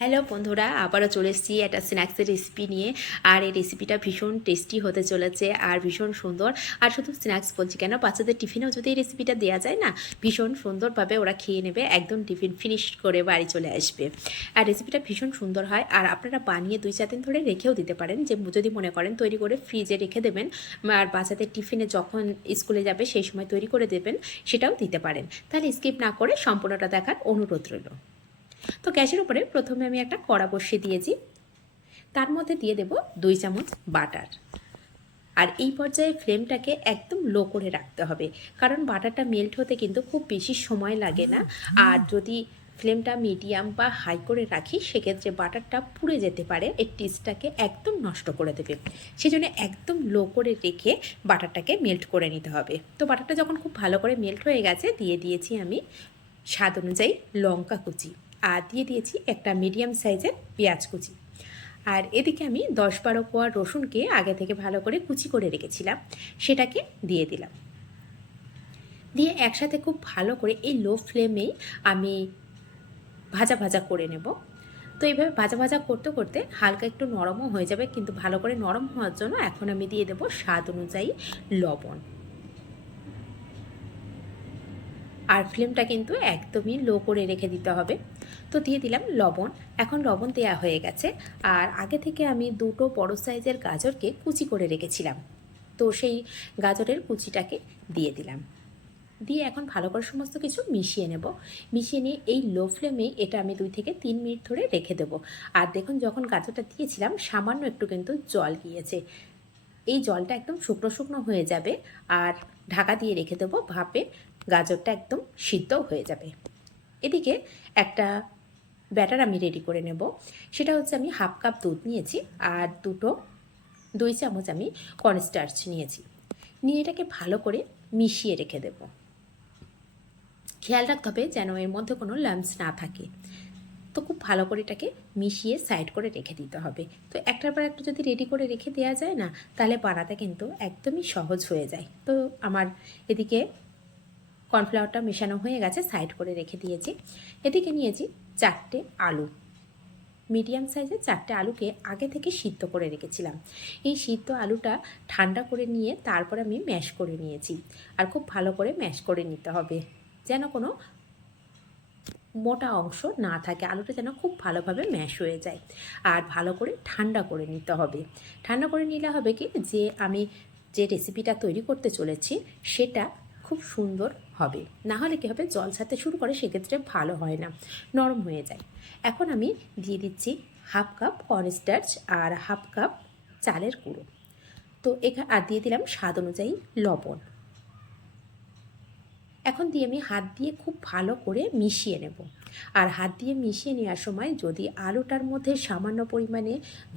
Hello বন্ধুরা, আবারও চলে এসেছি একটা স্ন্যাক্সের রেসিপি নিয়ে। আর এই রেসিপিটা ভীষণ টেস্টি হতে চলেছে আর ভীষণ সুন্দর। আর শুধু স্ন্যাক্স বলছি কেন, বাচ্চাদের টিফিনেও যদি এই রেসিপিটা দেওয়া যায় না, ভীষণ সুন্দরভাবে ওরা খেয়ে নেবে, একদম টিফিন ফিনিশ করে বাড়ি চলে আসবে। আর রেসিপিটা ভীষণ সুন্দর হয়। আর আপনারা বানিয়ে 2-4 দিন ধরে রেখেও দিতে পারেন, যে যদি মনে করেন তৈরি করে ফ্রিজে রেখে দেবেন আর বাচ্চাদের টিফিনে যখন স্কুলে যাবে সেই সময় তৈরি করে দেবেন, সেটাও দিতে পারেন। তাহলে স্কিপ না করে সম্পূর্ণটা দেখার অনুরোধ রইল। তো গ্যাসের উপরে প্রথমে আমি একটা কড়া বসিয়ে দিয়েছি, তার মধ্যে দিয়ে দেব 2 চামচ বাটার। আর এই পর্যায়ে ফ্লেমটাকে একদম লো করে রাখতে হবে, কারণ বাটারটা মেল্ট হতে কিন্তু খুব বেশি সময় লাগে না। আর যদি ফ্লেমটা মিডিয়াম বা হাই করে রাখি, সেক্ষেত্রে বাটারটা পুড়ে যেতে পারে, এই টেস্টটাকে একদম নষ্ট করে দেবে। সেই জন্য একদম লো করে রেখে বাটারটাকে মেল্ট করে নিতে হবে। তো বাটারটা যখন খুব ভালো করে মেল্ট হয়ে গেছে, দিয়ে দিয়েছি আমি স্বাদ অনুযায়ী লঙ্কা কুচি, আর দিয়ে দিয়েছি একটা মিডিয়াম সাইজের পেঁয়াজ কুচি। আর এদিকে আমি 10-12 কোয়া রসুনকে আগে থেকে ভালো করে কুচি করে রেখেছিলাম, সেটাকে দিয়ে দিলাম। দিয়ে একসাথে খুব ভালো করে এই লো ফ্লেমেই আমি ভাজা ভাজা করে নেব। তো এইভাবে ভাজা ভাজা করতে করতে হালকা একটু নরমও হয়ে যাবে, কিন্তু ভালো করে নরম হওয়ার জন্য এখন আমি দিয়ে দেবো স্বাদ অনুযায়ী লবণ। আর ফ্লেমটা কিন্তু একদমই লো করে রেখে দিতে হবে। তো দিয়ে দিলাম লবণ। এখন লবণ দেওয়া হয়ে গেছে। আর আগে থেকে আমি 2টো বড় সাইজের গাজরকে কুচি করে রেখেছিলাম, তো সেই গাজরের কুচিটাকে দিয়ে দিলাম। দিয়ে এখন ভালো করে সমস্ত কিছু মিশিয়ে নেব। মিশিয়ে নিয়ে এই লো ফ্লেমে এটা আমি 2 থেকে 3 মিনিট ধরে রেখে দেবো। আর দেখুন, যখন গাজরটা দিয়েছিলাম সামান্য একটু কিন্তু জল গিয়েছে, এই জলটা একদম শুকনো শুকনো হয়ে যাবে। আর ঢাকা দিয়ে রেখে দেবো ভাপে, গাজরটা একদম সিদ্ধও হয়ে যাবে। এদিকে একটা ব্যাটার আমি রেডি করে নেব। সেটা হচ্ছে, আমি 1/2 কাপ দুধ নিয়েছি আর 2 চামচ আমি কর্নস্টার্চ নিয়েছি। নিয়ে এটাকে ভালো করে মিশিয়ে রেখে দেব। খেয়াল রাখতে হবে যেন এর মধ্যে কোনো লাম্পস না থাকে। তো খুব ভালো করে এটাকে মিশিয়ে সাইড করে রেখে দিতে হবে। তো একটার পর একটা যদি রেডি করে রেখে দেওয়া যায় না, তাহলে বানাতে কিন্তু একদমই সহজ হয়ে যায়। তো আমার এদিকে কর্নফ্লাওয়ারটা মেশানো হয়ে গেছে, সাইড করে রেখে দিয়েছি। এদিকে নিয়েছি 4টে আলু, মিডিয়াম সাইজের 4টে আলুকে আগে থেকে সিদ্ধ করে রেখেছিলাম। এই সিদ্ধ আলুটা ঠান্ডা করে নিয়ে তারপর আমি ম্যাশ করে নিয়েছি। আর খুব ভালো করে ম্যাশ করে নিতে হবে, যেন কোনো মোটা অংশ না থাকে, আলুটা যেন খুব ভালোভাবে ম্যাশ হয়ে যায়। আর ভালো করে ঠান্ডা করে নিতে হবে। ঠান্ডা করে নিলে হবে কি, যে আমি যে রেসিপিটা তৈরি করতে চলেছি সেটা খুব সুন্দর হবে। না হলে কী হবে, জল ছাড়তে শুরু করে, সেক্ষেত্রে ভালো হয় না, নরম হয়ে যায়। এখন আমি দিয়ে দিচ্ছি 1/2 কাপ কর্নস্টার্চ আর 1/2 কাপ চালের গুঁড়ো। তো আর দিয়ে দিলাম স্বাদ অনুযায়ী লবণ। এখন দিয়ে আমি হাত দিয়ে খুব ভালো করে মিশিয়ে নেব। আর হাত দিয়ে মিশিয়ে নেওয়ার সময় যদি আলুটার মধ্যে সামান্য পরিমাণে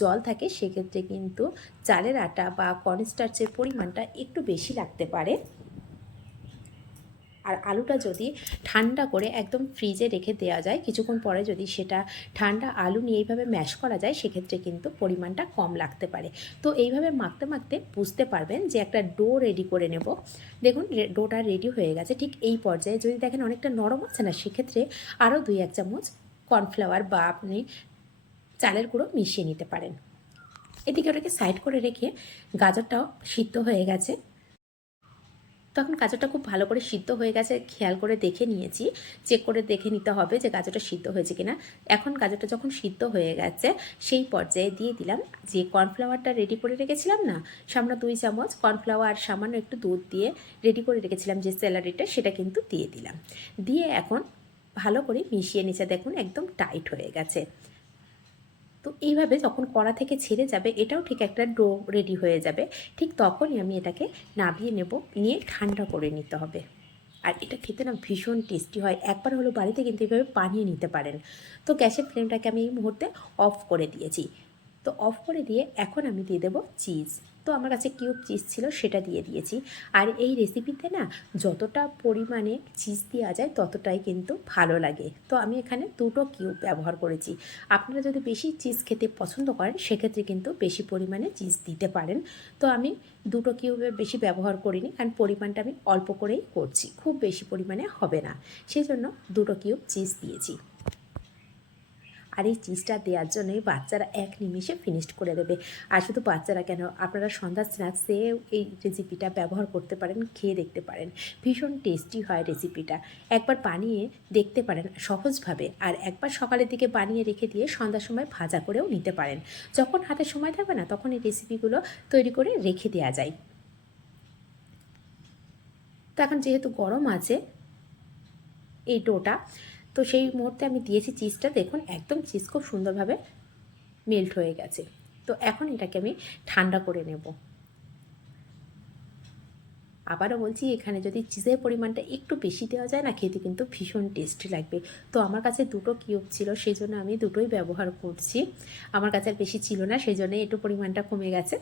জল থাকে, সেক্ষেত্রে কিন্তু চালের আটা বা কর্নস্টার্চের পরিমাণটা একটু বেশি লাগতে পারে। আর আলুটা যদি ঠান্ডা করে একদম ফ্রিজে রেখে দেওয়া যায়, কিছুক্ষণ পরে যদি সেটা ঠান্ডা আলু নিয়ে এইভাবে ম্যাশ করা যায়, সেক্ষেত্রে কিন্তু পরিমাণটা কম লাগতে পারে। তো এইভাবে মাখতে মাখতে বুঝতে পারবেন যে একটা ডো রেডি করে নেব। দেখুন, ডোটা রেডি হয়ে গেছে। ঠিক এই পর্যায়ে যদি দেখেন অনেকটা নরম আছে না, সেক্ষেত্রে আরও 2-1 চামচ কর্নফ্লাওয়ার বা আপনি চালের গুঁড়ো মিশিয়ে নিতে পারেন। এদিকে ওটাকে সাইড করে রেখে গাজরটাও সিদ্ধ হয়ে গেছে। তখন গাজরটা খুব ভালো করে সিদ্ধ হয়ে গেছে, খেয়াল করে দেখে নিয়েছি। চেক করে দেখে নিতে হবে যে গাজরটা সিদ্ধ হয়েছে কিনা। এখন গাজরটা যখন সিদ্ধ হয়ে গেছে, সেই পর্যায়ে দিয়ে দিলাম যে কর্নফ্লাওয়ারটা রেডি করে রেখেছিলাম না, সামান্য 2 চামচ কর্নফ্লাওয়ার, সামান্য একটু দুধ দিয়ে রেডি করে রেখেছিলাম যে স্যালারিটা, সেটা কিন্তু দিয়ে দিলাম। দিয়ে এখন ভালো করে মিশিয়ে নিচে, দেখুন একদম টাইট হয়ে গেছে। তো এইভাবে যখন কড়া থেকে ছেড়ে যাবে, এটাও ঠিক একটা ডো রেডি হয়ে যাবে। ঠিক তখনই আমি এটাকে নামিয়ে নেব, নিয়ে ঠান্ডা করে নিতে হবে। আর এটা খেতে না ভীষণ টেস্টি হয়। একবার হলো বাড়িতে কিন্তু এইভাবে বানিয়ে নিতে পারেন। তো গ্যাসের ফ্লেমটাকে আমি এই মুহূর্তে অফ করে দিয়েছি। তো অফ করে দিয়ে এখন আমি দিয়ে দেবো চিজ। তো আমার কাছে কিউব চিজ ছিল, সেটা দিয়ে দিয়েছি। আর এই রেসিপিতে না যতটা পরিমাণে চিজ দেওয়া যায় ততটাই কিন্তু ভালো লাগে। তো আমি এখানে 2টো কিউব ব্যবহার করেছি। আপনারা যদি বেশি চিজ খেতে পছন্দ করেন, সেক্ষেত্রে কিন্তু বেশি পরিমাণে চিজ দিতে পারেন। তো আমি 2টো কিউবের বেশি ব্যবহার করিনি, কারণ পরিমাণটা আমি অল্প করেই করছি, খুব বেশি পরিমাণে হবে না, সেই জন্য 2টো কিউব চিজ দিয়েছি। আর এই চিজটা দেওয়ার জন্যই বাচ্চারা এক নিমিষে ফিনিশড করে দেবে। আর শুধু বাচ্চারা কেন, আপনারা সন্ধ্যা স্ন্যাক্সেও এই রেসিপিটা ব্যবহার করতে পারেন, খেয়ে দেখতে পারেন। ভীষণ টেস্টি হয় রেসিপিটা। একবার বানিয়ে দেখতে পারেন সহজভাবে, আর একবার সকালের দিকে বানিয়ে রেখে দিয়ে সন্ধ্যার সময় ভাজা করেও নিতে পারেন। যখন হাতে সময় থাকবে না তখন এই রেসিপিগুলো তৈরি করে রেখে দেওয়া যায়। তো এখন যেহেতু গরম আছে এই ডোটা, তো সেই মুহূর্তে আমি দিয়েছি চিজটা। দেখুন একদম চিজ খুব সুন্দরভাবে মেল্ট হয়ে গেছে। তো এখন এটাকে আমি ঠান্ডা করে নেব। আবারও বলছি, এখানে যদি চিজের পরিমাণটা একটু বেশি দেওয়া যায় না, খেতে কিন্তু ভীষণ টেস্টি লাগবে। তো আমার কাছে দুটো কিউব ছিল, সেই জন্য আমি দুটোই ব্যবহার করছি। আমার কাছে আর বেশি ছিল না, সেই জন্য একটু পরিমাণটা কমে গেছে।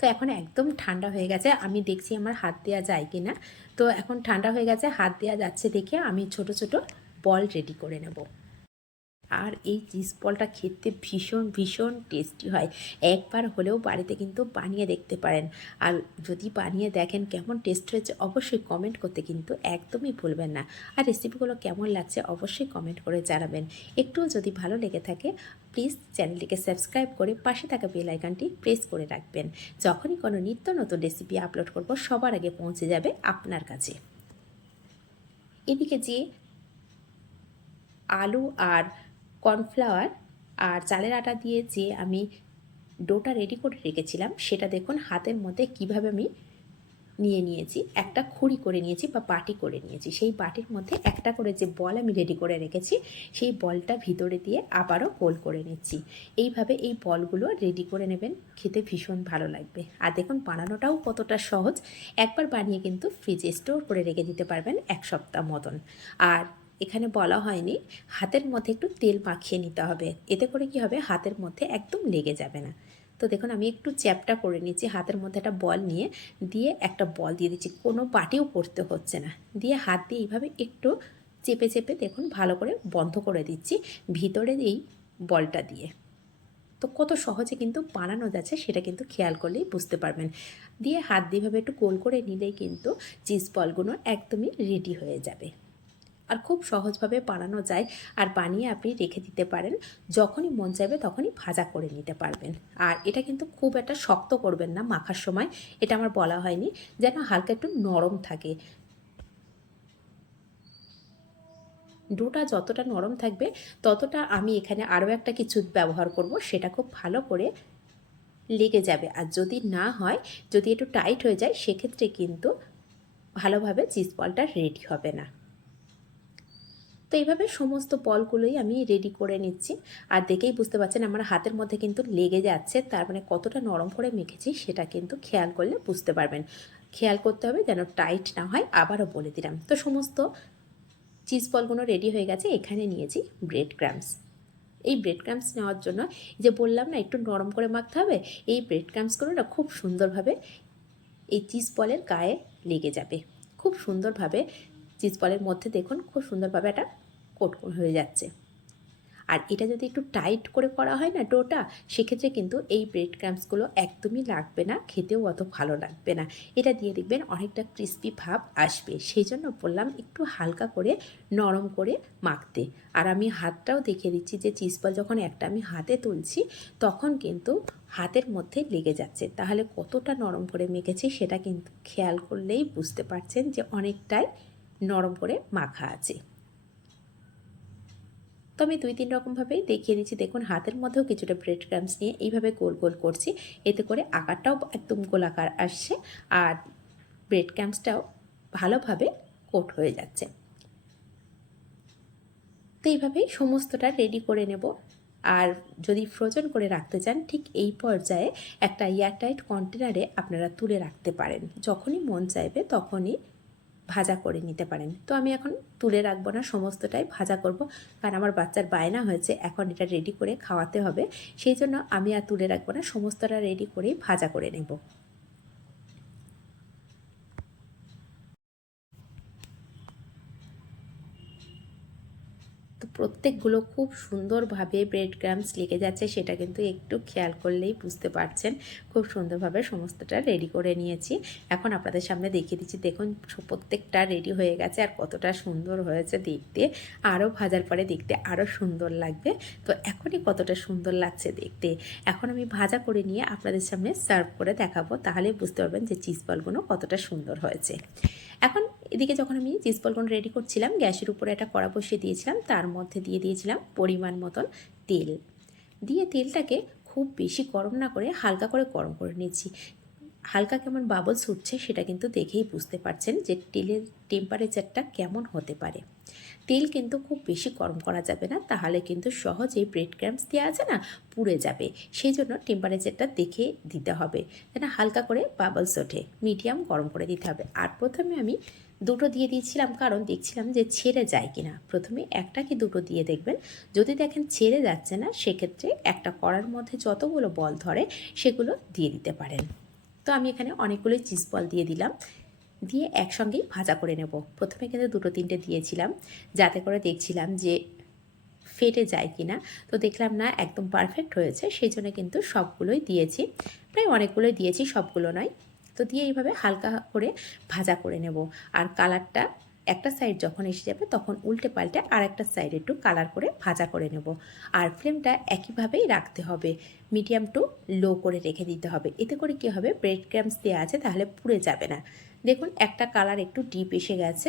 তো এখন একদম ঠান্ডা হয়ে গেছে, আমি দেখছি আমার হাত দেওয়া যায় কি না। তো এখন ঠান্ডা হয়ে গেছে, হাত দেওয়া যাচ্ছে দেখে আমি ছোট ছোট বল রেডি করে নেব। আর এই চিজ বলটা খেতে ভীষণ ভীষণ টেস্টি হয়। একবার হলেও বাড়িতে কিন্তু বানিয়ে দেখতে পারেন। আর যদি বানিয়ে দেখেন কেমন টেস্ট হয়েছে, অবশ্যই কমেন্ট করতে কিন্তু একদমই ভুলবেন না। আর রেসিপিগুলো কেমন লাগছে অবশ্যই কমেন্ট করে জানাবেন। একটুও যদি ভালো লেগে থাকে প্লিজ চ্যানেলটিকে সাবস্ক্রাইব করে পাশে থাকা বেল আইকনটি প্রেস করে রাখবেন। যখনই কোনো নিত্য নতুন রেসিপি আপলোড করব সবার আগে পৌঁছে যাবে আপনার কাছে। এদিকে যে আলু আর কর্নফ্লাওয়ার আর চালের আটা দিয়ে যে আমি ডোটা রেডি করে রেখেছিলাম, সেটা দেখুন হাতের মধ্যে কিভাবে আমি নিয়ে নিয়েছি। একটা খুঁড়ি করে নিয়েছি বা বাটি করে নিয়েছি। সেই বাটির মধ্যে একটা করে যে বল আমি রেডি করে রেখেছি, সেই বলটা ভিতরে দিয়ে আবারও গোল করে নিচ্ছি। এইভাবে এই বলগুলো রেডি করে নেবেন, খেতে ভীষণ ভালো লাগবে। আর দেখুন বানানোটাও কতটা সহজ। একবার বানিয়ে কিন্তু ফ্রিজে স্টোর করে রেখে দিতে পারবেন 1 সপ্তাহ মতন। আর এখানে বলা হয়নি হাতের মধ্যে একটু তেল মাখিয়ে নিতে হবে, এতে করে কি হবে হাতের মধ্যে একদম লেগে যাবে না। তো দেখুন আমি একটু চ্যাপটা করে নিচ্ছি, হাতের মধ্যে একটা বল নিয়ে দিয়ে একটা বল দিয়ে দিচ্ছি, কোনো বাটিও পড়তে হচ্ছে না। দিয়ে হাত দিয়ে এইভাবে একটু চেপে চেপে দেখুন ভালো করে বন্ধ করে দিচ্ছি ভিতরে এই বলটা দিয়ে। তো কত সহজে কিন্তু বানানো যাচ্ছে সেটা কিন্তু খেয়াল করলেই বুঝতে পারবেন। দিয়ে হাত দিয়ে এভাবে একটু গোল করে নিলেই কিন্তু চিজ বলগুলো একদমই রেডি হয়ে যাবে। আর খুব সহজভাবে বানানো যায়। আর বানিয়ে আপনি রেখে দিতে পারেন, যখনই মন চাইবে তখনই ভাজা করে নিতে পারবেন। আর এটা কিন্তু খুব একটা শক্ত করবেন না মাখার সময়, এটা আমার বলা হয়নি, যেন হালকা একটু নরম থাকে। ডোটা যতটা নরম থাকবে ততটা আমি এখানে আরও একটা কিছু ব্যবহার করব, সেটা খুব ভালো করে লেগে যাবে। আর যদি না হয়, যদি একটু টাইট হয়ে যায়, সেক্ষেত্রে কিন্তু ভালোভাবে চিজ বলটা রেডি হবে না। তো এইভাবে সমস্ত বলগুলোই আমি রেডি করে নিচ্ছি। আর দেখেই বুঝতে পারছেন আমার হাতের মধ্যে কিন্তু লেগে যাচ্ছে, তার মানে কতটা নরম করে মেখেছি সেটা কিন্তু খেয়াল করলে বুঝতে পারবেন। খেয়াল করতে হবে যেন টাইট না হয়, আবারও বলে দিলাম। তো সমস্ত চিজ বলগুলো রেডি হয়ে গেছে। এখানে নিয়েছি ব্রেড ক্রাম্বস। এই ব্রেড ক্রাম্বস নেওয়ার জন্য যে বললাম না একটু নরম করে মাখতে হবে, এই ব্রেড ক্রাম্বসগুলো না খুব সুন্দরভাবে এই চিজ বলের গায়ে লেগে যাবে। খুব সুন্দরভাবে চিজ বলের মধ্যে দেখুন খুব সুন্দরভাবে একটা কোট হয়ে যাচ্ছে। আর এটা যদি একটু টাইট করে করা হয় না ডোটা, সেক্ষেত্রে কিন্তু এই ব্রেড ক্রাম্বসগুলো একদমই লাগবে না, খেতেও অত ভালো লাগবে না। এটা দিয়ে দেখবেন অনেকটা ক্রিস্পি ভাব আসবে। সেই জন্য বললাম একটু হালকা করে নরম করে মাখতে। আর আমি হাতটাও দেখিয়ে দিচ্ছি যে চিজ বল যখন একটা আমি হাতে তুলছি তখন কিন্তু হাতের মধ্যে লেগে যাচ্ছে, তাহলে কতটা নরম করে মেখেছি সেটা কিন্তু খেয়াল করলেই বুঝতে পারছেন যে অনেকটাই নরম করে মাখা আছে। তো আমি 2-3 রকমভাবেই দেখিয়ে দিচ্ছি। দেখুন হাতের মধ্যেও কিছুটা ব্রেড ক্রাম্বস নিয়ে এইভাবে গোল গোল করছি, এতে করে আকারটাও একদম গোলাকার আসছে আর ব্রেড ক্রাম্বসটাও ভালোভাবে কোট হয়ে যাচ্ছে। তো এইভাবেই সমস্তটা রেডি করে নেব। আর যদি ফ্রোজেন করে রাখতে চান ঠিক এই পর্যায়ে একটা এয়ারটাইট কন্টেনারে আপনারা তুলে রাখতে পারেন, যখনই মন চাইবে তখনই ভাজা করে নিতে পারেন। তো আমি এখন তুলে রাখবো না, সমস্তটাই ভাজা করব, কারণ আমার বাচ্চার বায়না হয়েছে এখন এটা রেডি করে খাওয়াতে হবে। সেই জন্য আমি আর তুলে রাখবো না, সমস্তটা রেডি করেই ভাজা করে নেব। তো প্রত্যেকগুলো খুব সুন্দরভাবে ব্রেড ক্রাম্বস লেগে যাচ্ছে, সেটা কিন্তু একটু খেয়াল করলেই বুঝতে পারছেন। খুব সুন্দরভাবে সমস্তটা রেডি করে নিয়েছি। এখন আপনাদের সামনে দেখিয়ে দিচ্ছি, দেখুন প্রত্যেকটা রেডি হয়ে গেছে আর কতটা সুন্দর হয়েছে দেখতে। আরও ভাজার পরে দেখতে আরও সুন্দর লাগবে। তো এখনই কতটা সুন্দর লাগছে দেখতে। এখন আমি ভাজা করে নিয়ে আপনাদের সামনে সার্ভ করে দেখাবো, তাহলে বুঝতে পারবেন যে চিজ বলগুলো কতটা সুন্দর হয়েছে। এখন এদিকে যখন আমি চিজ বলগুলো রেডি করছিলাম, গ্যাসের উপরে একটা কড়া বসিয়ে দিয়েছিলাম, তার মধ্যে দিয়ে দিয়েছিলাম পরিমাণ মতন তেল। দিয়ে তেলটাকে খুব বেশি গরম না করে হালকা করে গরম করে নিচ্ছি। হালকা কেমন বাবলস উঠছে সেটা কিন্তু দেখেই বুঝতে পারছেন যে তেলের টেম্পারেচারটা কেমন হতে পারে। তেল কিন্তু খুব বেশি গরম করা যাবে না, তাহলে কিন্তু সহজেই ব্রেড ক্রাম্বস দেওয়া আছে না, পুড়ে যাবে। সেই জন্য টেম্পারেচারটা দেখে দিতে হবে, যেন হালকা করে বাবলস ওঠে। মিডিয়াম গরম করে দিতে হবে। আর প্রথমে আমি দুটো দিয়ে দিয়েছিলাম, কারণ দেখছিলাম যে ছেড়ে যায় কিনা। প্রথমে একটা কি দুটো দিয়ে দেখবেন, যদি দেখেন ছেড়ে যাচ্ছে না, সেক্ষেত্রে একটা কড়ার মধ্যে যতগুলো বল ধরে সেগুলো দিয়ে দিতে পারেন। তো আমি এখানে অনেকগুলোই চিজ বল দিয়ে দিলাম, দিয়ে একসঙ্গেই ভাজা করে নেব। প্রথমে কিন্তু দুটো তিনটে দিয়েছিলাম, যাতে করে দেখছিলাম যে ফেটে যায় কি না। তো দেখলাম না, একদম পারফেক্ট হয়েছে, সেই জন্য কিন্তু সবগুলোই দিয়েছি। প্রায় অনেকগুলোই দিয়েছি, সবগুলো নয়। তো দিয়ে এইভাবে হালকা করে ভাজা করে নেব। আর কালারটা একটা সাইড যখন এসে যাবে, তখন উল্টে পাল্টে আর একটা সাইড একটু কালার করে ভাজা করে নেব। আর ফ্লেমটা একইভাবেই রাখতে হবে, মিডিয়াম টু লো করে রেখে দিতে হবে। এতে করে কী হবে, ব্রেড ক্রাম্বস দেওয়া আছে, তাহলে পুড়ে যাবে না। দেখুন একটা কালার একটু ডিপ এসে গেছে,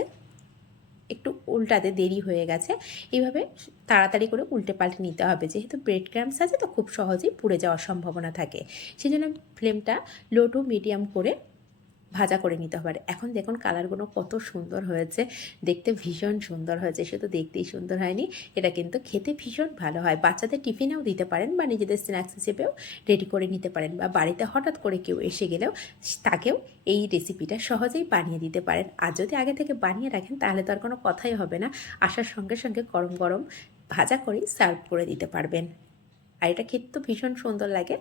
একটু উল্টাতে দেরি হয়ে গেছে। এইভাবে তাড়াতাড়ি করে উল্টে পাল্টে নিতে হবে, যেহেতু ব্রেড ক্রাম্বস আছে তো খুব সহজেই পুড়ে যাওয়ার সম্ভাবনা থাকে। সেই জন্য ফ্লেমটা লো টু মিডিয়াম করে ভাজা করে নিতে হবে। এখন দেখুন কালারগুলো কত সুন্দর হয়েছে, দেখতে ভীষণ সুন্দর হয়েছে। শুধু দেখতেই সুন্দর হয়নি, এটা কিন্তু খেতে ভীষণ ভালো হয়। বাচ্চাদের টিফিনেও দিতে পারেন, বা নিজেদের স্ন্যাক্স হিসেবেও রেডি করে নিতে পারেন, বা বাড়িতে হঠাৎ করে কেউ এসে গেলেও তাকেও এই রেসিপিটা সহজেই বানিয়ে দিতে পারেন। আর যদি আগে থেকে বানিয়ে রাখেন, তাহলে তো আর কোনো কথাই হবে না, আসার সঙ্গে সঙ্গে গরম গরম ভাজা করেই সার্ভ করে দিতে পারবেন। আর এটা খেতে তো ভীষণ সুন্দর লাগে।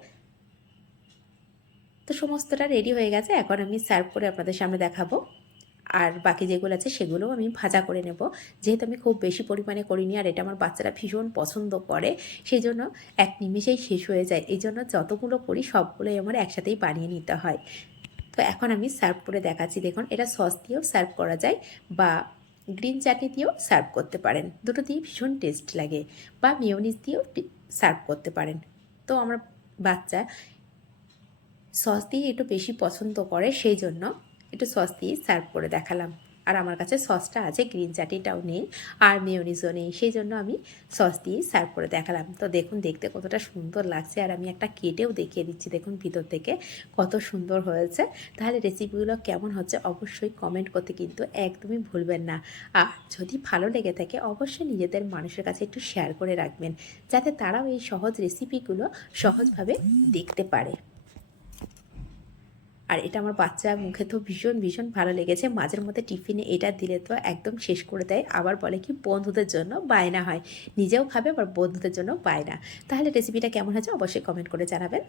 তো সমস্তটা রেডি হয়ে গেছে, এখন আমি সার্ভ করে আপনাদের সামনে দেখাবো। আর বাকি যেগুলো আছে সেগুলোও আমি ভাজা করে নেব, যেহেতু আমি খুব বেশি পরিমাণে করিনি, আর এটা আমার বাচ্চারা ভীষণ পছন্দ করে, সেই জন্য এক নিমেষেই শেষ হয়ে যায়। এই জন্য যতগুলো করি সবগুলোই আমার একসাথেই বানিয়ে নিতে হয়। তো এখন আমি সার্ভ করে দেখাচ্ছি। দেখুন, এটা সস দিয়েও সার্ভ করা যায়, বা গ্রিন চাটনি দিয়েও সার্ভ করতে পারেন। দুটো দিয়ে ভীষণ টেস্ট লাগে, বা মেয়োনিজ দিয়েও সার্ভ করতে পারেন। তো আমার বাচ্চা সস দিয়ে একটু বেশি পছন্দ করে, সেই জন্য একটু সস দিয়ে সার্ভ করে দেখালাম। আর আমার কাছে সসটা আছে, গ্রিন চাটনিটাও নেই আর মেয়োনিজও নেই, সেই জন্য আমি সস দিয়ে সার্ভ করে দেখালাম। তো দেখুন দেখতে কতটা সুন্দর লাগছে, আর আমি একটা কেটেও দেখিয়ে দিচ্ছি, দেখুন ভিতর থেকে কত সুন্দর হয়েছে। তাহলে রেসিপিগুলো কেমন হচ্ছে অবশ্যই কমেন্ট করতে কিন্তু একদমই ভুলবেন না। আর যদি ভালো লেগে থাকে, অবশ্যই নিজেদের মানুষের কাছে একটু শেয়ার করে রাখবেন, যাতে তারাও এই সহজ রেসিপিগুলো সহজভাবে দেখতে পারে। আর এটা আমার বাচ্চা মুখে তো ভীষণ ভীষণ ভালো লেগেছে। মাঝের মধ্যে টিফিনে এটা দিলে তো একদম শেষ করে দেয়। আবার বলে কি বন্ধুদের জন্য বায়না হয়, নিজেও খাবে আবার বন্ধুদের জন্য বায়না। তাহলে রেসিপিটা কেমন হয়েছে অবশ্যই কমেন্ট করে জানাবেন।